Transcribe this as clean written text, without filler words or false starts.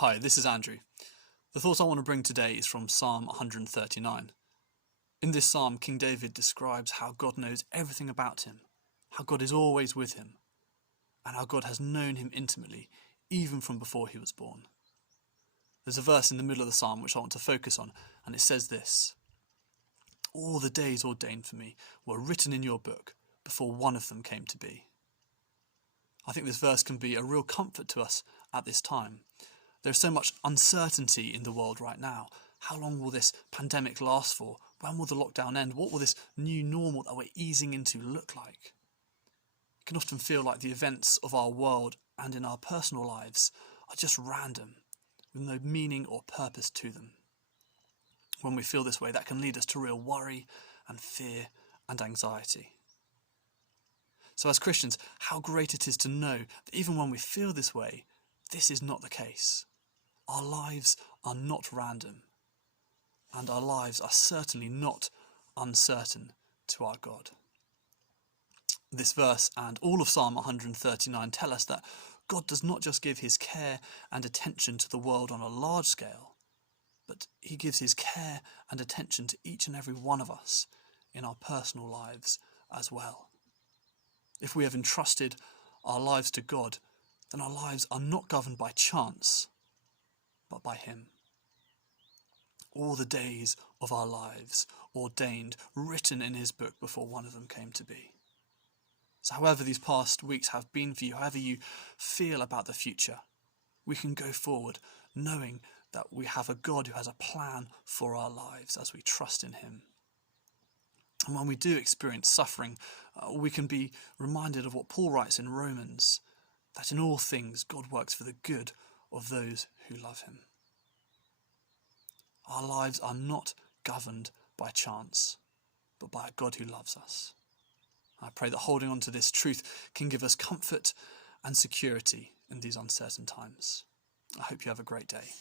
Hi, this is Andrew. The thought I want to bring today is from Psalm 139. In this psalm, King David describes how God knows everything about him, how God is always with him, and how God has known him intimately, even from before he was born. There's a verse in the middle of the psalm which I want to focus on, and it says this: "All the days ordained for me were written in your book before one of them came to be." I think this verse can be a real comfort to us at this time. There's so much uncertainty in the world right now. How long will this pandemic last for? When will the lockdown end? What will this new normal that we're easing into look like? It can often feel like the events of our world and in our personal lives are just random, with no meaning or purpose to them. When we feel this way, that can lead us to real worry and fear and anxiety. So as Christians, how great it is to know that even when we feel this way, this is not the case. Our lives are not random, and our lives are certainly not uncertain to our God. This verse and all of Psalm 139 tell us that God does not just give his care and attention to the world on a large scale, but he gives his care and attention to each and every one of us in our personal lives as well. If we have entrusted our lives to God, then our lives are not governed by chance, but by him. All the days of our lives ordained, written in his book before one of them came to be. So however these past weeks have been for you, however you feel about the future, we can go forward knowing that we have a God who has a plan for our lives as we trust in him. And when we do experience suffering, we can be reminded of what Paul writes in Romans, that in all things God works for the good of those who love him. Our lives are not governed by chance, but by a God who loves us. I pray that holding on to this truth can give us comfort and security in these uncertain times. I hope you have a great day.